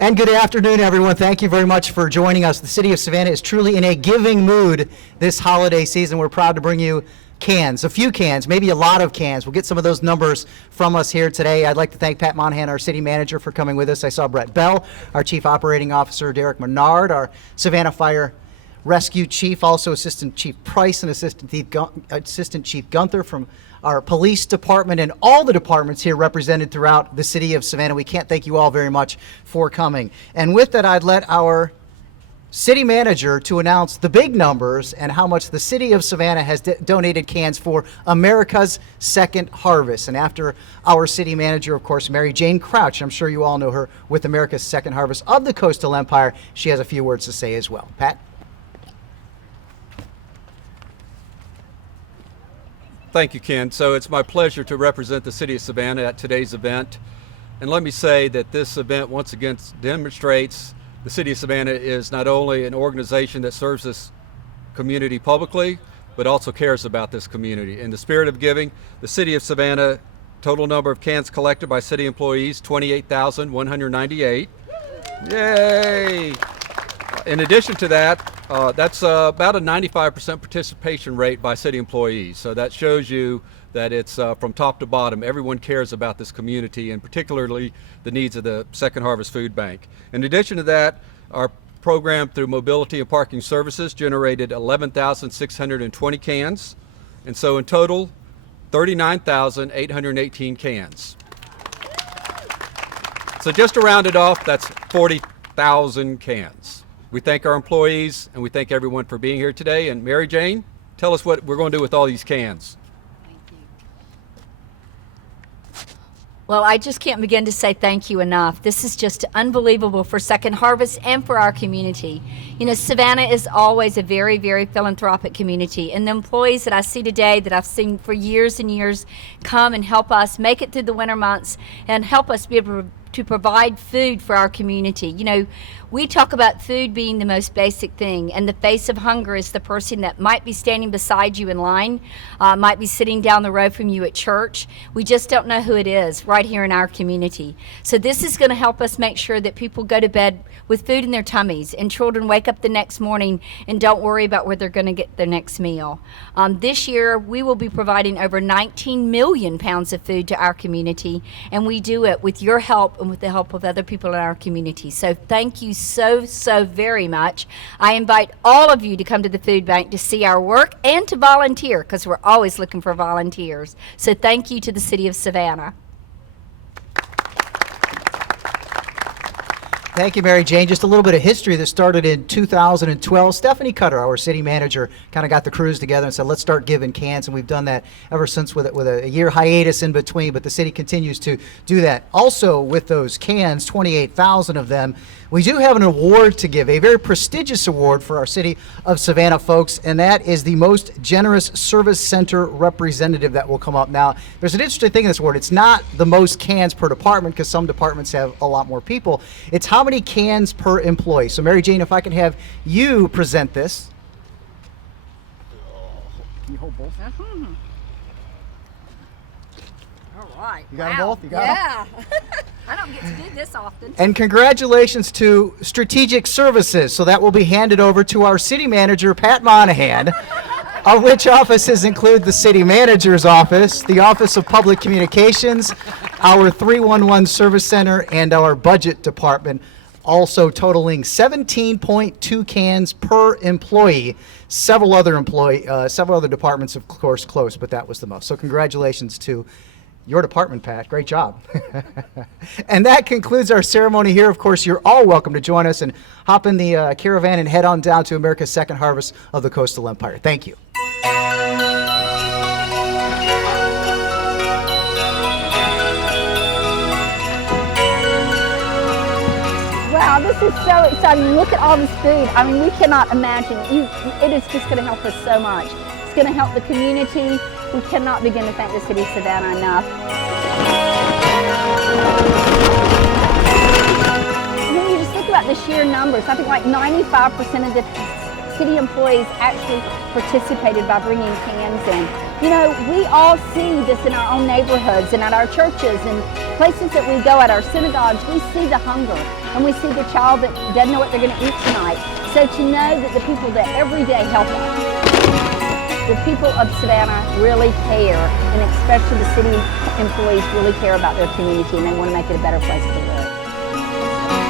And good afternoon, everyone. Thank you very much for joining us. The city of Savannah is truly in a giving mood this holiday season. We're proud to bring you cans, a few cans, maybe a lot of cans. We'll get some of those numbers from us here today. I'd like to thank Pat Monahan, our city manager, for coming with us. I saw Brett Bell, our chief operating officer, Derek Menard, our Savannah Fire Rescue Chief, also Assistant Chief Price and Assistant Chief Gunther from our police department, and all the departments here represented throughout the city of Savannah. We can't thank you all very much for coming. And with that, I'd let our city manager to announce the big numbers and how much the city of Savannah has donated cans for America's Second Harvest. And after our city manager, of course, Mary Jane Crouch, I'm sure you all know her with America's Second Harvest of the Coastal Empire, she has a few words to say as well. Pat? Thank you, Ken. So it's my pleasure to represent the city of Savannah at today's event. And let me say that this event once again demonstrates the city of Savannah is not only an organization that serves this community publicly, but also cares about this community. In the spirit of giving, the city of Savannah, total number of cans collected by city employees, 28,198. Yay! In addition to that, that's about a 95% participation rate by city employees. So that shows you that it's from top to bottom. Everyone cares about this community, and particularly the needs of the Second Harvest Food Bank. In addition to that, our program through Mobility and Parking Services generated 11,620 cans. And so in total, 39,818 cans. So just to round it off, that's 40,000 cans. We thank our employees, and we thank everyone for being here today. And Mary Jane, tell us what we're going to do with all these cans. Thank you. Well, I just can't begin to say thank you enough. This is just unbelievable for Second Harvest and for our community. You know, Savannah is always a very, very philanthropic community, and the employees that I see today that I've seen for years and years come and help us make it through the winter months and help us be able to provide food for our community. You know, we talk about food being the most basic thing, and the face of hunger is the person that might be standing beside you in line, might be sitting down the road from you at church. We just don't know who it is right here in our community. So this is going to help us make sure that people go to bed with food in their tummies, and children wake up the next morning and don't worry about where they're going to get their next meal. This year, we will be providing over 19 million pounds of food to our community, and we do it with your help and with the help of other people in our community. So thank you so very much. I invite all of you to come to the food bank to see our work and to volunteer, because we're always looking for volunteers. So thank you to the city of Savannah. Thank you, Mary Jane. Just a little bit of history. This started in 2012. Stephanie Cutter, our city manager, kind of got the crews together and said, let's start giving cans, and we've done that ever since with a year hiatus in between, but the city continues to do that. Also, with those cans, 28,000 of them, we do have an award to give, a very prestigious award for our city of Savannah folks, and that is the most generous service center representative that will come up. Now, there's an interesting thing in this award. It's not the most cans per department, because some departments have a lot more people. It's how many cans per employee. So Mary Jane, if I can have you present this. Can you hold both? All right. You got them both? You got them? Yeah. I don't get to do this often. And congratulations to Strategic Services. So that will be handed over to our city manager, Pat Monahan, of which offices include the city manager's office, the Office of Public Communications, our 311 Service Center, and our budget department, also totaling 17.2 cans per employee. Several other departments, of course, close, but that was the most. So congratulations to your department, Pat. Great job. And that concludes our ceremony here. Of course, you're all welcome to join us and hop in the caravan and head on down to America's Second Harvest of the Coastal Empire. Thank you. Wow, this is so exciting. Look at all this food. I mean, we cannot imagine. It is just going to help us so much. It's going to help the community. We cannot begin to thank the city of Savannah enough. When you just think about the sheer numbers, I think like 95% of the city employees actually participated by bringing cans in. You know, we all see this in our own neighborhoods and at our churches, and places that we go at our synagogues, we see the hunger and we see the child that doesn't know what they're going to eat tonight. So to know that the people that every day help us, the people of Savannah really care, and especially the city employees really care about their community, and they want to make it a better place to live.